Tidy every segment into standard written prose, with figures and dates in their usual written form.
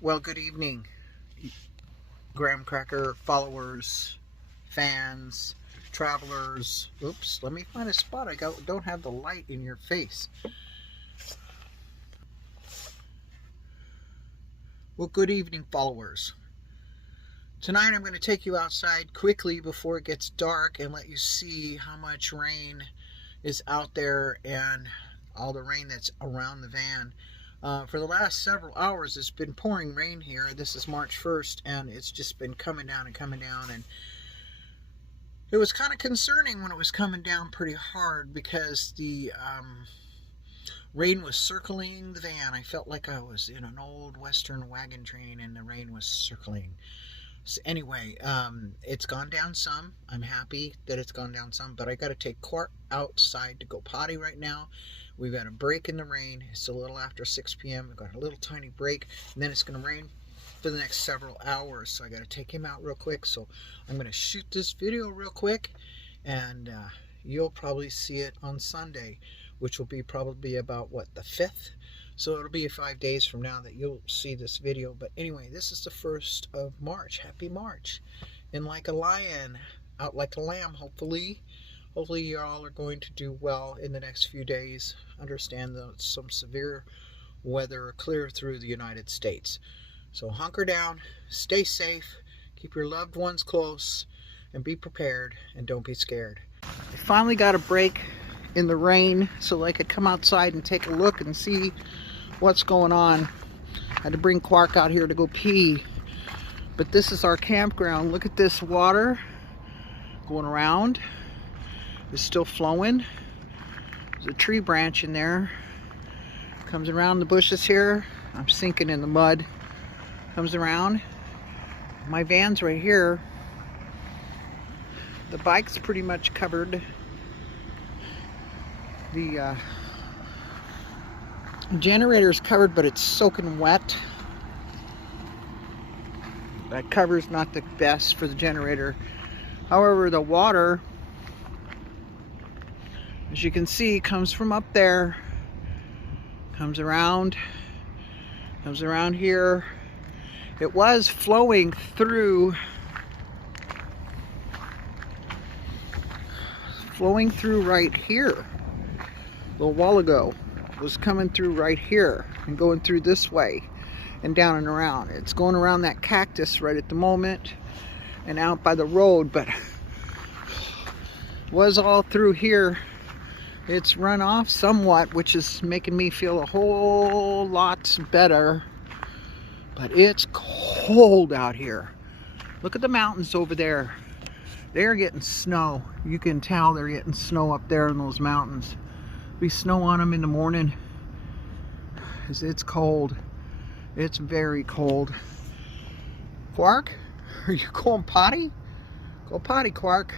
Well, good evening, Graham Cracker followers, fans, travelers. Oops, let me find a spot. Don't have the light in your face. Well, good evening, followers. Tonight I'm going to take you outside quickly before it gets dark and let you see how much rain is out there and all the rain that's around the van. For the last several hours, it's been pouring rain here. This is March 1st, and it's just been coming down and coming down. And it was kind of concerning when it was coming down pretty hard because the rain was circling the van. I felt like I was in an old Western wagon train, and the rain was circling. So anyway, it's gone down some. I'm happy that it's gone down some, but I got to take Quark outside to go potty right now. We've got a break in the rain. It's a little after 6 p.m. We've got a little tiny break, and then it's going to rain for the next several hours. So I got to take him out real quick. So I'm going to shoot this video real quick, and you'll probably see it on Sunday, which will be probably about, what, the 5th? So it'll be 5 days from now that you'll see this video. But anyway, this is the 1st of March. Happy March. And like a lion, out like a lamb, hopefully. Hopefully you all are going to do well in the next few days. Understand that some severe weather clear through the United States. So hunker down, stay safe, keep your loved ones close, and be prepared, and don't be scared. I finally got a break in the rain so I could come outside and take a look and see what's going on. I had to bring Quark out here to go pee. But this is our campground. Look at this water going around. It's still flowing. There's a tree branch in there. Comes around the bushes here. I'm sinking in the mud. Comes around. My van's right here. The bike's pretty much covered. The generator's covered, but it's soaking wet. That cover's not the best for the generator. However, the water, as you can see, comes from up there, comes around here. It was flowing through right here a little while ago. It was coming through right here and going through this way and down and around. It's going around that cactus right at the moment and out by the road, but was all through here. It's run off somewhat, which is making me feel a whole lot better. But it's cold out here. Look at the mountains over there. They're getting snow. You can tell they're getting snow up there in those mountains. Be snow on them in the morning. It's cold. It's very cold. Quark, are you going potty? Go potty, Quark.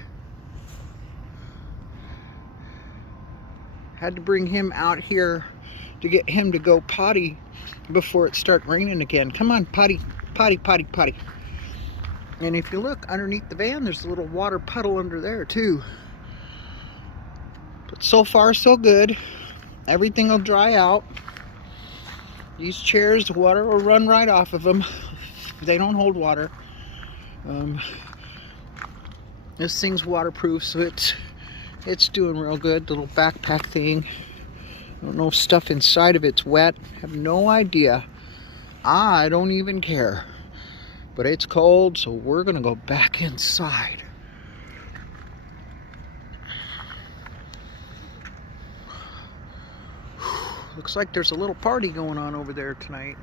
Had to bring him out here to get him to go potty before it starts raining again. Come on, potty, potty, potty, potty. And if you look underneath the van, there's a little water puddle under there too. But so far, so good. Everything will dry out. These chairs, the water will run right off of them. They don't hold water. This thing's waterproof, so it's doing real good. The little backpack thing. I don't know if stuff inside of it's wet. I have no idea. I don't even care. But it's cold, so we're gonna go back inside. Looks like there's a little party going on over there tonight.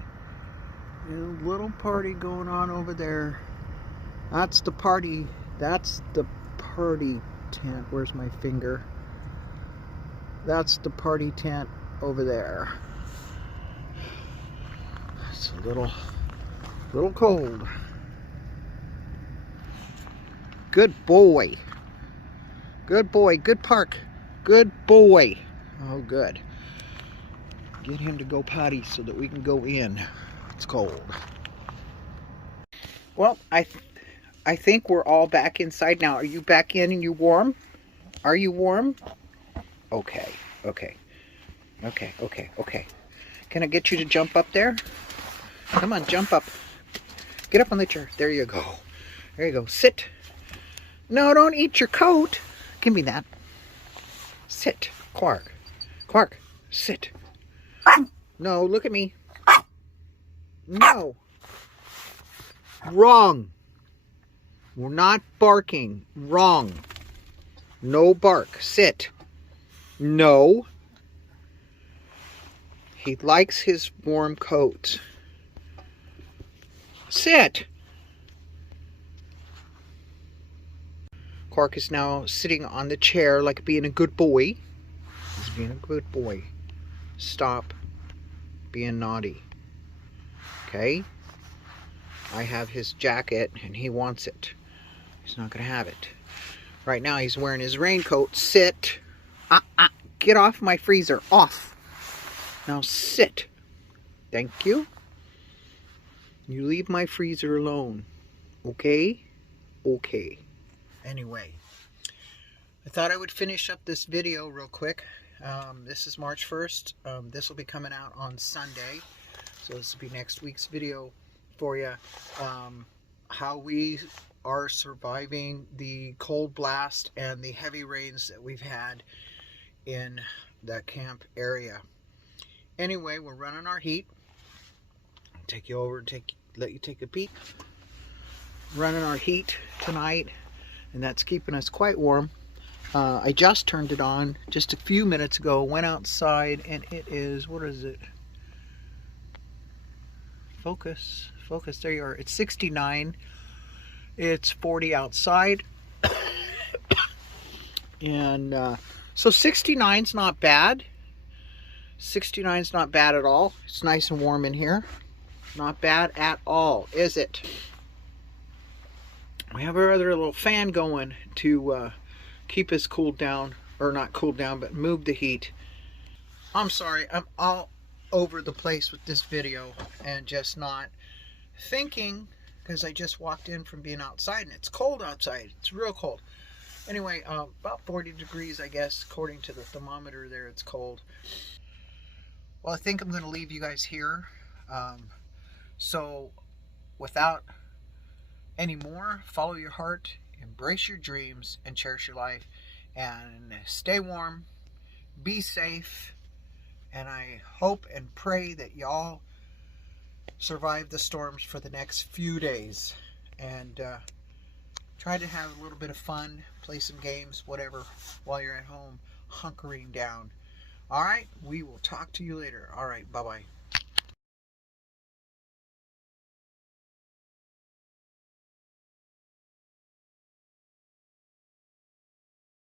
A little party going on over there. That's the party. That's the party tent. Where's my finger? That's the party tent over there. It's a little cold. Good boy. Good boy. Good park. Good boy. Oh, good. Get him to go potty so that we can go in. It's cold. Well, I think we're all back inside now. Are you back in and you warm? Are you warm? Okay, okay. Okay. Can I get you to jump up there? Come on, jump up. Get up on the chair. There you go. There you go. Sit. No, don't eat your coat. Give me that. Sit. Quark. Quark, sit. No, look at me. No. Wrong. We're not barking. Wrong. No bark. Sit. No. He likes his warm coat. Sit. Quark is now sitting on the chair like being a good boy. He's being a good boy. Stop being naughty. Okay? I have his jacket and he wants it. He's not going to have it. Right now he's wearing his raincoat. Sit. Get off my freezer. Off. Now sit. Thank you. You leave my freezer alone. Okay? Okay. Anyway, I thought I would finish up this video real quick. This is March 1st. This will be coming out on Sunday. So this will be next week's video for you. How we are surviving the cold blast and the heavy rains that we've had in the camp area. Anyway, we're running our heat. I'll take you over and let you take a peek. Running our heat tonight, and that's keeping us quite warm. I just turned it on just a few minutes ago. Went outside, and it is, what is it? Focus. There you are. It's 69. It's 40 outside. And so 69's not bad. 69's not bad at all. It's nice and warm in here. Not bad at all, is it? We have our other little fan going to keep us cooled down, or not cooled down, but move the heat. I'm sorry, I'm all over the place with this video and just not thinking, because I just walked in from being outside and it's cold outside. It's real cold. Anyway, about 40 degrees, I guess, according to the thermometer there, it's cold. Well, I think I'm going to leave you guys here. So, without any more, follow your heart, embrace your dreams, and cherish your life. And stay warm, be safe, and I hope and pray that y'all survive the storms for the next few days. And try to have a little bit of fun, play some games, whatever, while you're at home hunkering down. All right, we will talk to you later. All right, bye-bye.